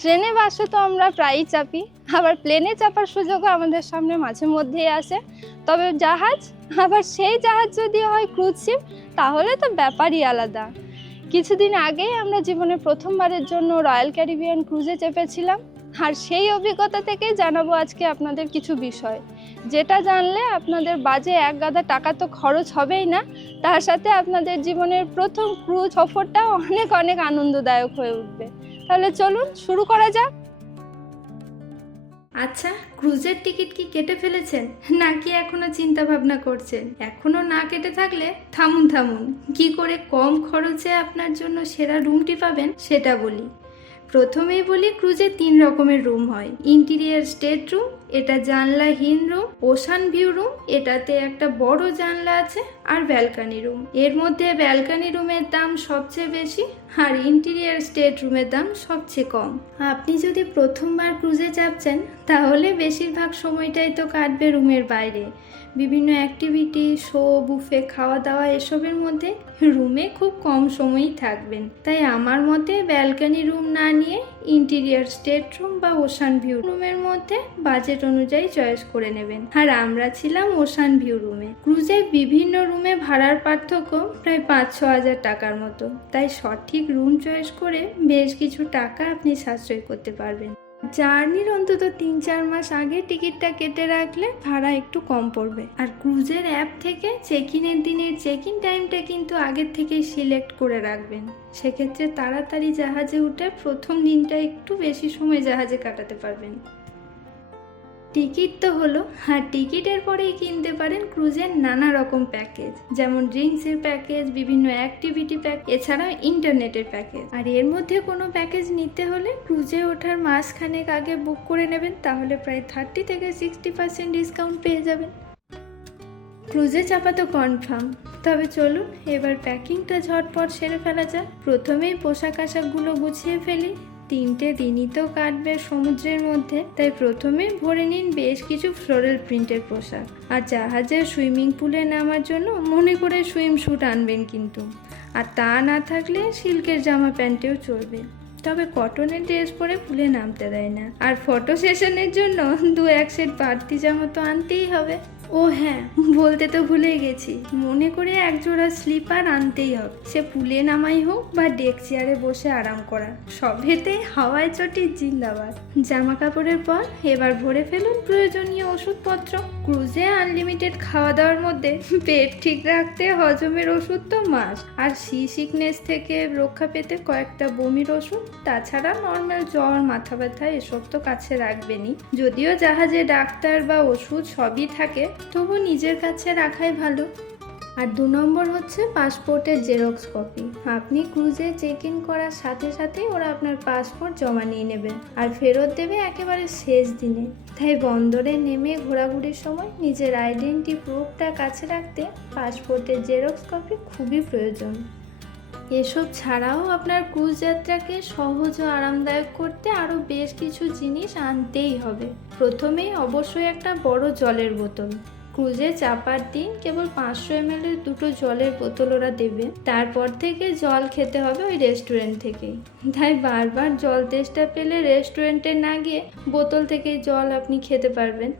ট্রেনে বাসে তো আমরা প্রায়ই চাপি, আবার প্লেনে চাপার সুযোগও আমাদের সামনে মাঝে মধ্যেই আসে। তবে জাহাজ, আবার সেই জাহাজ যদি হয় ক্রুজ শিপ, তাহলে তো ব্যাপারই আলাদা। কিছুদিন আগেই আমরা জীবনে প্রথমবারের জন্য রয়্যাল ক্যারিবিয়ান ক্রুজে চেপেছিলাম, আর সেই অভিজ্ঞতা থেকেই জানাবো আজকে আপনাদের কিছু বিষয়, যেটা জানলে আপনাদের বাজে এক গাদা টাকা তো খরচ হবেই না, তার সাথে আপনাদের জীবনের প্রথম ক্রুজ সফরটাও অনেক অনেক আনন্দদায়ক হয়ে উঠবে। তাহলে চলুন শুরু করা যাক। আচ্ছা, ক্রুজের টিকিট কি কেটে ফেলেছেন, নাকি এখনো চিন্তা ভাবনা করছেন? এখনো না কেটে থাকলে থামুন, কি করে কম খরচে আপনার জন্য সেরা রুমটি পাবেন সেটা বলি। প্রথমেই বলি, ক্রুজে 3 রকমের রুম হয়। ইন্টেরিয়ার স্টেট রুম, এটা জানলাহীন রুম। ওশান ভিউ রুম, এটাতে একটা বড় জানলা আছে। আর ব্যালকনি রুম, এর মধ্যে ব্যালকনি রুমের দাম সবচেয়ে বেশি, আর ইন্টেরিয়ার স্টেট রুমের দাম সবচেয়ে কম। আপনি যদি প্রথমবার ক্রুজে চাপছেন, তাহলে বেশিরভাগ সময়টাই তো কাটবে রুমের বাইরে। বিভিন্ন অ্যাক্টিভিটি, শো, বুফে, খাওয়া দাওয়া এসবের মধ্যে রুমে খুব কম সময়ই থাকবেন। তাই আমার মতে ব্যালকনি রুম না নিয়ে ইন্টেরিয়ার স্টেট রুম বা ওশান ভিউ রুমের মধ্যে বাজেট অনুযায়ী চয়েস করে নেবেন। আর আমরা ছিলাম ওশান ভিউ রুমে। ক্রুজে বিভিন্ন রুমে ভাড়ার পার্থক্য প্রায় 5-6 হাজার টাকার মতো, তাই সঠিক রুম চয়েস করে বেশ কিছু টাকা আপনি সাশ্রয় করতে পারবেন। জার্নির অন্তত 3-4 মাস আগে টিকিটটা কেটে রাখলে ভাড়া একটু কম পড়বে। আর ক্রুজের অ্যাপ থেকে চেক ইনের দিনের চেক ইন টাইমটা কিন্তু আগের থেকেই সিলেক্ট করে রাখবেন। সেক্ষেত্রে তাড়াতাড়ি জাহাজে উঠে প্রথম দিনটা একটু বেশি সময় জাহাজে কাটাতে পারবেন। টিকিট তো হলো, আর টিকিটের পরেই কিনতে পারেন ক্রুজের নানা রকম প্যাকেজ, যেমন ড্রিঙ্কসের প্যাকেজ, বিভিন্ন অ্যাক্টিভিটি প্যাকেজ, এছাড়াও ইন্টারনেটের প্যাকেজ। আর এর মধ্যে কোনো প্যাকেজ নিতে হলে ক্রুজে ওঠার মাসখানেক আগে বুক করে নেবেন, তাহলে প্রায় 30 থেকে 60% ডিসকাউন্ট পেয়ে যাবেন। ক্রুজে চাপা তো কনফার্ম, তবে চলুন এবার প্যাকিংটা ঝটপট সেরে ফেলা যাক। প্রথমেই পোশাক আশাকগুলো গুছিয়ে ফেলি। 3টে দিনই তো কাটবে সমুদ্রের মধ্যে, তাই প্রথমে ভরে নিন বেশ কিছু ফ্লোরাল প্রিন্টের পোশাক। আর জাহাজের সুইমিং পুলে নামার জন্য মনে করে সুইম স্যুট আনবেন কিন্তু। আর তা না থাকলে সিল্কের জামা প্যান্টেও চলবে, তবে কটনের ড্রেস পরে পুলে নামতে দেয় না। আর ফটো সেশনের জন্য 2-1 সেট বাড়তি জামা তো আনতেই হবে। ও হ্যাঁ, বলতে তো ভুলেই গেছি, মনে করে এক জোড়া স্লিপার আনতেই হবে। সে পুলে নামাই হোক বা ডেক চেয়ারে বসে আরাম করা, সবেতে হাওয়ায় চটি জিন্দাবাদ। জামা কাপড়ের পর এবার ভরে ফেলুন প্রয়োজনীয় ওষুধপত্র। ক্রুজে আনলিমিটেড খাওয়া দাওয়ার মধ্যে পেট ঠিক রাখতে হজমের ওষুধ তো মাস্ট। আর সি সিকনেস থেকে রক্ষা পেতে কয়েকটা বমির ওষুধ, তাছাড়া নর্মাল জ্বর, মাথা ব্যথা এসব তো কাছে রাখবেনই। যদিও জাহাজে ডাক্তার বা ওষুধ সবই থাকে, তবু নিজের কাছে রাখাই ভালো। আর 2 নম্বর হচ্ছে পাসপোর্টের জেরক্স কপি। আপনি ক্রুজে চেক ইন করার সাথে সাথেই ওরা আপনার পাসপোর্ট জমা নিয়ে নেবে, আর ফেরত দেবে একেবারে শেষ দিনে। তাই বন্দরে নেমে ঘোরাঘুরির সময় নিজের আইডেন্টি প্রুফটা কাছে রাখতে পাসপোর্টের জেরক্স কপি খুবই প্রয়োজন। এসব ছাড়াও আপনার ক্রুজ যাত্রাকে সহজ ও আরামদায়ক করতে আরও বেশ কিছু জিনিস আনতেই হবে। প্রথমেই অবশ্যই একটা বড় জলের বোতল। ক্রুজে চাপার দিন কেবল 500 ml এর 2টো জলের বোতল ওরা দেবে। তারপর থেকে জল খেতে হবে ওই রেস্টুরেন্ট থেকেই, তাই বারবার জল তেষ্টা পেলে রেস্টুরেন্টে না গিয়ে বোতল থেকে জল আপনি খেতে পারবেন।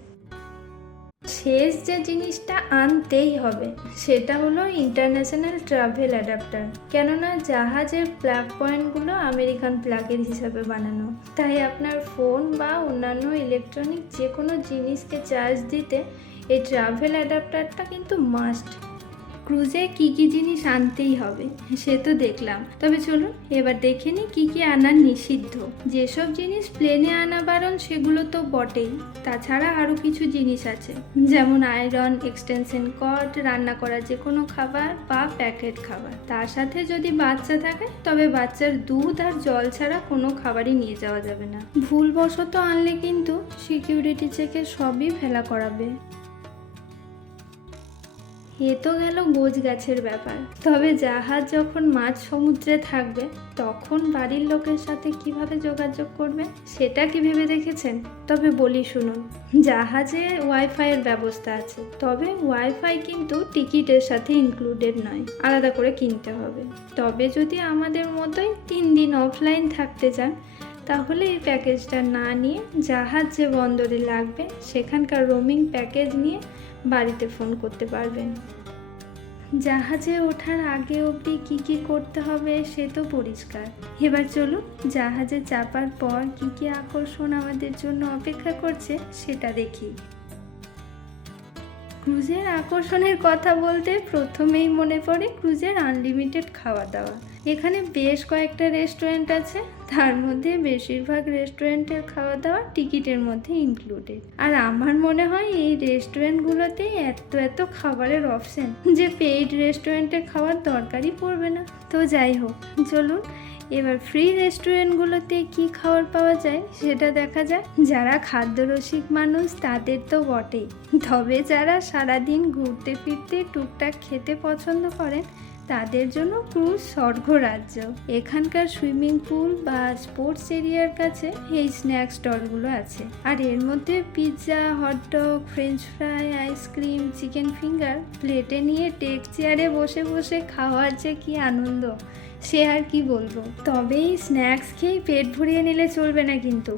শেষ যে জিনিসটা আনতেই হবে সেটা হলো ইন্টারন্যাশনাল ট্রাভেল অ্যাডাপ্টার। কেননা জাহাজের প্লাগ পয়েন্টগুলো আমেরিকান প্লাগের হিসাবে বানানো, তাই আপনার ফোন বা অন্যান্য ইলেকট্রনিক যে কোনো জিনিসকে চার্জ দিতে এই ট্রাভেল অ্যাডাপ্টারটা কিন্তু মাস্ট। ক্রুজে কি কি জিনিস আনতেই হবে সে তো দেখলাম, তবে চলুন এবার দেখে নিই কি কি আনা নিষিদ্ধ। যেসব জিনিস প্লেনে আনা বারণ সেগুলো তো বটেই, তাছাড়া আরও কিছু জিনিস আছে, যেমন আয়রন, এক্সটেনশন কর্ড, রান্না করা যে কোনো খাবার বা প্যাকেট খাবার। তার সাথে যদি বাচ্চা থাকে তবে বাচ্চার দুধ আর জল ছাড়া কোনো খাবারই নিয়ে যাওয়া যাবে না। ভুলবশত আনলে কিন্তু সিকিউরিটি চেকে সবই ফেলা করাবে। এ তো গেল গোছ গাছের ব্যাপার, তবে জাহাজ যখন মাঝ সমুদ্রে থাকবে তখন বাড়ির লোকের সাথে কিভাবে যোগাযোগ করবে সেটা কি ভেবে দেখেছেন? তবে বলি শুনুন, জাহাজে ওয়াইফাইয়ের ব্যবস্থা আছে, তবে ওয়াইফাই কিন্তু টিকিটের সাথে ইনক্লুডেড নয়, আলাদা করে কিনতে হবে। তবে যদি আমাদের মতোই 3 দিন অফলাইন থাকতে চান তাহলে এই প্যাকেজটা না নিয়ে জাহাজ যে বন্দরে লাগবে সেখানকার রোমিং প্যাকেজ নিয়ে বাড়িতে ফোন করতে পারবেন। জাহাজে ওঠার আগে অবধি কী কী করতে হবে সে তো পরিষ্কার। এবার চলুন জাহাজে চাপার পর কী কী আকর্ষণ আমাদের জন্য অপেক্ষা করছে সেটা দেখি। ক্রুজের আকর্ষণের কথা বলতে প্রথমেই মনে পড়ে ক্রুজের আনলিমিটেড খাওয়া দাওয়া। এখানে বেশ কয়েকটা রেস্টুরেন্ট আছে, তার মধ্যে বেশিরভাগ রেস্টুরেন্টের খাওয়া দাওয়া টিকিটের মধ্যে ইনক্লুডেড। আর আমার মনে হয় এই রেস্টুরেন্টগুলোতে এত খাবারের অপশন যে পেইড রেস্টুরেন্টে খাওয়ার দরকারই পড়বে না। তো যাই হোক, চলুন এবার ফ্রি রেস্টুরেন্টগুলোতে কি খাবার পাওয়া যায় সেটা দেখা যাক। যারা খাদ্যরসিক মানুষ তাদের তো বটেই, তবে যারা সারাদিন ঘুরতে ফিরতে টুকটাক খেতে পছন্দ করেন তাদের জন্য ক্রুজ স্বর্গরাজ্য। এখানকার সুইমিং পুল বা স্পোর্টস এরিয়ার কাছে এই স্ন্যাক্স স্টলগুলো আছে, আর এর মধ্যে pizza, hot dog, French fry, ice cream, chicken finger প্লেটে নিয়ে টেক চেয়ারে বসে বসে খাওয়ার যে কি আনন্দ সে আর কি বলবো। তবে এই স্ন্যাক্স খেয়ে পেট ভরিয়ে নিলে চলবে না, কিন্তু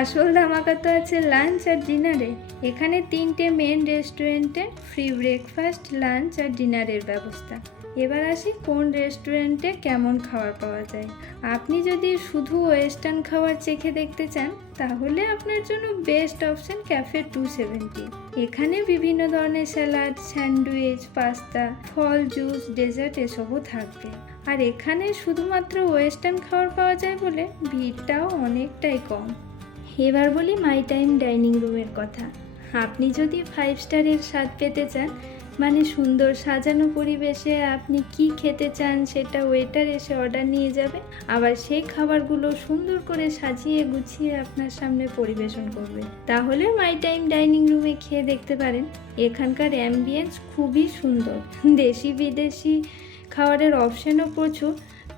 আসল ধামাকা তো আছে লাঞ্চ আর ডিনারে। এখানে 3টে মেন রেস্টুরেন্টে ফ্রি ব্রেকফাস্ট, লাঞ্চ আর ডিনারের ব্যবস্থা। এবার আসি কোন রেস্টুরেন্টে কেমন খাবার পাওয়া যায়। আপনি যদি শুধু ওয়েস্টার্ন খাবার চেখে দেখতে চান তাহলে আপনার জন্য বেস্ট অপশন ক্যাফে 270। এখানে বিভিন্ন ধরনের স্যালাড, স্যান্ডউইচ, পাস্তা, ফল, জুস, ডেজার্ট এসবও থাকবে। আর এখানে শুধুমাত্র ওয়েস্টার্ন খাবার পাওয়া যায় বলে ভিড়টাও অনেকটাই কম। এবার বলি মাই টাইম ডাইনিং রুমের কথা। আপনি যদি 5 স্টারের স্বাদ পেতে চান, মানে সুন্দর সাজানো পরিবেশে আপনি কি খেতে চান সেটা ওয়েটার এসে অর্ডার নিয়ে যাবে, আবার সেই খাবারগুলো সুন্দর করে সাজিয়ে গুছিয়ে আপনার সামনে পরিবেশন করবে, তাহলে মাই টাইম ডাইনিং রুমে খেয়ে দেখতে পারেন। এখানকার অ্যাম্বিয়েন্স খুবই সুন্দর, দেশি বিদেশি খাবারের অপশনও প্রচুর,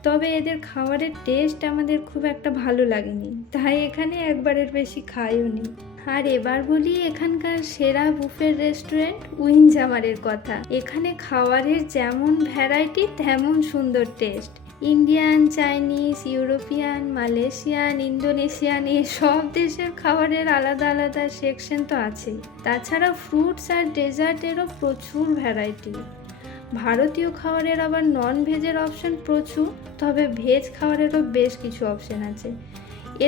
তবে এদের খাবারের টেস্ট আমাদের খুব একটা ভালো লাগেনি, তাই এখানে একবারের বেশি খাইও নি। আর এবার বলি এখানকার সেরা বুফের রেস্টুরেন্ট উইনজামারের কথা। এখানে খাবারের যেমন ভ্যারাইটি তেমন সুন্দর test. Indian, Chinese, European, Malaysian, Indonesian এই সব দেশের খাবারের আলাদা আলাদা সেকশন তো আছেই। তাছাড়া ফ্রুটস আর ডেজার্টেরও প্রচুর ভ্যারাইটি। ভারতীয় খাবারের আবার নন ভেজের অপশন প্রচুর, তবে ভেজ খাবারেরও বেশ কিছু অপশন আছে।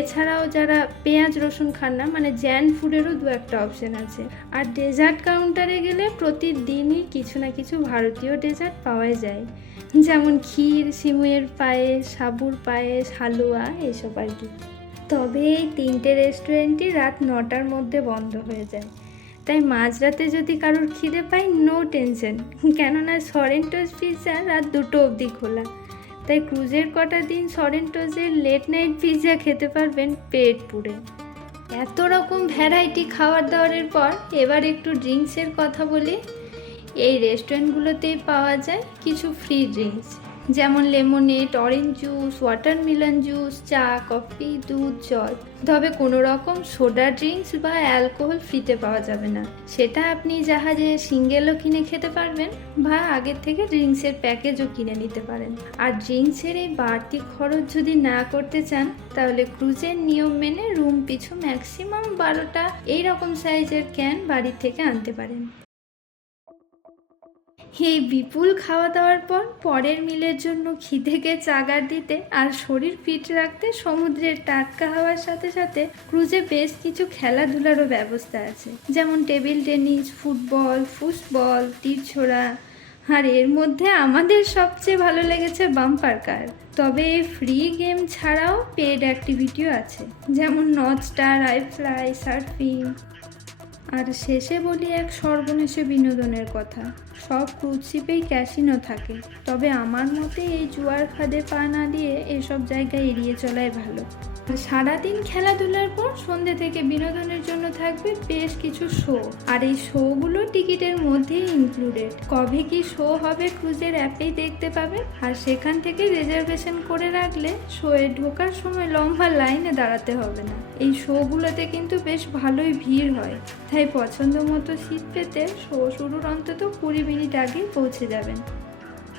এছাড়াও যারা পেঁয়াজ রসুন খান না, মানে জ্যান ফুডেরও 2-1টা অপশন আছে। আর ডেজার্ট কাউন্টারে গেলে প্রতিদিনই কিছু না কিছু ভারতীয় ডেজার্ট পাওয়া যায়, যেমন ক্ষীর, সিমুইয়ের পায়েস, সাবুর পায়েস, হালুয়া এসব আর কি। তবে এই 3টে রেস্টুরেন্টই রাত 9টার মধ্যে বন্ধ হয়ে যায়, তাই মাঝরাতে যদি কারোর খিদে পায় নো টেনশন, কেননা সরেন্টোস পিৎজা রাত 2টো অবধি খোলা। তাই ক্রুজের কটা দিন সরেন্টোসের লেট নাইট পিৎজা খেতে পারবেন পেট পুড়ে। এত রকম ভ্যারাইটি খাবার দাবারের পর এবার একটু ড্রিঙ্কসের কথা বলি। এই রেস্টুরেন্টগুলোতেই পাওয়া যায় কিছু ফ্রি ড্রিঙ্কস, যেমন lemonade, orange juice, watermelon juice, চা, কফি, দুধ, জল। তবে কোনো রকম সোডা ড্রিঙ্কস বা অ্যালকোহল ফ্রিতে পাওয়া যাবে না, সেটা আপনি জাহাজে সিঙ্গেলও কিনে খেতে পারবেন বা আগের থেকে ড্রিঙ্কসের প্যাকেজও কিনে নিতে পারেন। আর ড্রিঙ্কসের এই বাড়তি খরচ যদি না করতে চান তাহলে ক্রুজের নিয়ম মেনে রুম পিছু ম্যাক্সিমাম 12টা এইরকম সাইজের ক্যান বাড়ি থেকে আনতে পারেন। এই বিপুল খাওয়া দাওয়ার পর পরের মিলের জন্য খিদেকে চাগার দিতে আর শরীর ফিট রাখতে সমুদ্রের টাটকা হাওয়ার সাথে সাথে ক্রুজে বেশ কিছু খেলাধুলারও ব্যবস্থা আছে, যেমন টেবিল টেনিস, ফুটবল, ফুটবল, তীর ছোড়া। আর এর মধ্যে আমাদের সবচেয়ে ভালো লেগেছে বাম্পার কার। তবে এই ফ্রি গেম ছাড়াও পেড অ্যাক্টিভিটিও আছে, যেমন north star, I fly, surfing. আর শেষে বলি এক সর্বনেশে বিনোদনের কথা। সব ক্রুজ শিপেই ক্যাসিনো থাকে, তবে আমার মতে এই জুয়ার ফাঁদে পা না দিয়ে এসব জায়গায় এড়িয়ে চলাই ভালো। সারাদিন খেলাধুলার পর সন্ধ্যে থেকে বিনোদনের জন্য থাকবে বেশ কিছু শো, আর এই শোগুলো টিকিটের মধ্যেই ইনক্লুডেড। কবে কি শো হবে ক্রুজের অ্যাপেই দেখতে পাবে, আর সেখান থেকে রিজার্ভেশন করে রাখলে শোয়ে ঢোকার সময় লম্বা লাইনে দাঁড়াতে হবে না। এই শোগুলোতে কিন্তু বেশ ভালোই ভিড় হয়, তাই পছন্দ মতো সিট পেতে শো শুরুর অন্তত 20 মিনিট আগেই পৌঁছে যাবেন।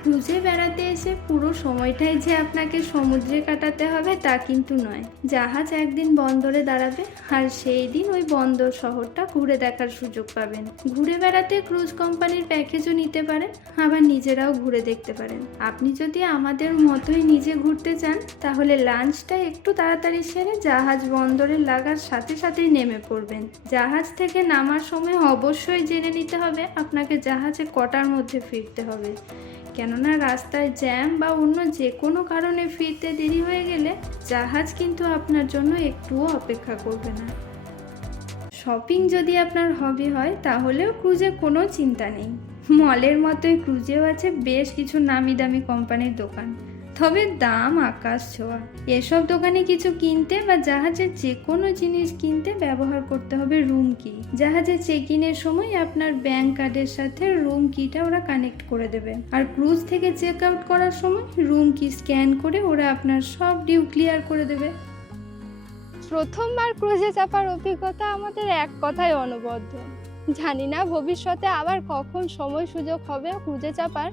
ক্রুজে বেড়াতে এসে পুরো সময়টাই যে আপনাকে সমুদ্রে কাটাতে হবে তা কিন্তু নয়। জাহাজ একদিন বন্দরে দাঁড়াবে, আর সেই দিন ওই বন্দর শহরটা ঘুরে দেখার সুযোগ পাবেন। ঘুরে বেড়াতে ক্রুজ কোম্পানির প্যাকেজও নিতে পারেন, আবার নিজেরাও ঘুরে দেখতে পারেন। আপনি যদি আমাদের মতোই নিজে ঘুরতে চান তাহলে লাঞ্চটা একটু তাড়াতাড়ি সেরে জাহাজ বন্দরে লাগার সাথে সাথেই নেমে পড়বেন। জাহাজ থেকে নামার সময় অবশ্যই জেনে নিতে হবে আপনাকে জাহাজে কটার মধ্যে ফিরতে হবে, কেননা রাস্তায় জ্যাম বা অন্য যে কোনো কারণে ফিরতে দেরি হয়ে গেলে জাহাজ কিন্তু আপনার জন্য একটুও অপেক্ষা করবে না। শপিং যদি আপনার হবি হয় তাহলেও ক্রুজে কোনো চিন্তা নেই। মলের মতোই ক্রুজেও আছে বেশ কিছু নামি দামি কোম্পানির দোকান, তবে দাম আকাশ ছোঁয়া। এসব দোকানে কিছু কিনতে বা জাহাজের যে কোনো জিনিস কিনতে ব্যবহার করতে হবে রুম কি। জাহাজে চেক ইনের সময় আপনার ব্যাংক কার্ডের সাথে রুম কিটা ওরা কানেক্ট করে দেবে, আর ক্রুজ থেকে চেক আউট করার সময় রুম কি স্ক্যান করে ওরা আপনার সব ডিউ ক্লিয়ার করে দেবে। প্রথমবার ক্রুজে চাপার অভিজ্ঞতা আমাদের এক কথায় অনবদ্য। জানি না ভবিষ্যতে আবার কখন সময় সুযোগ হবে ক্রুজে চাপার,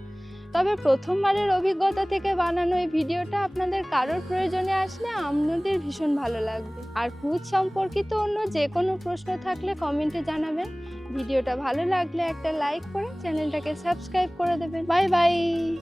তবে প্রথমবারের অভিজ্ঞতা থেকে বানানো এই ভিডিওটা আপনাদের কারোর প্রয়োজনে আসলে আমাদের ভীষণ ভালো লাগবে। আর ক্রুজ সম্পর্কিত অন্য যে কোনো প্রশ্ন থাকলে কমেন্টে জানাবেন। ভিডিওটা ভালো লাগলে একটা লাইক করে চ্যানেলটাকে সাবস্ক্রাইব করে দেবেন। Bye bye.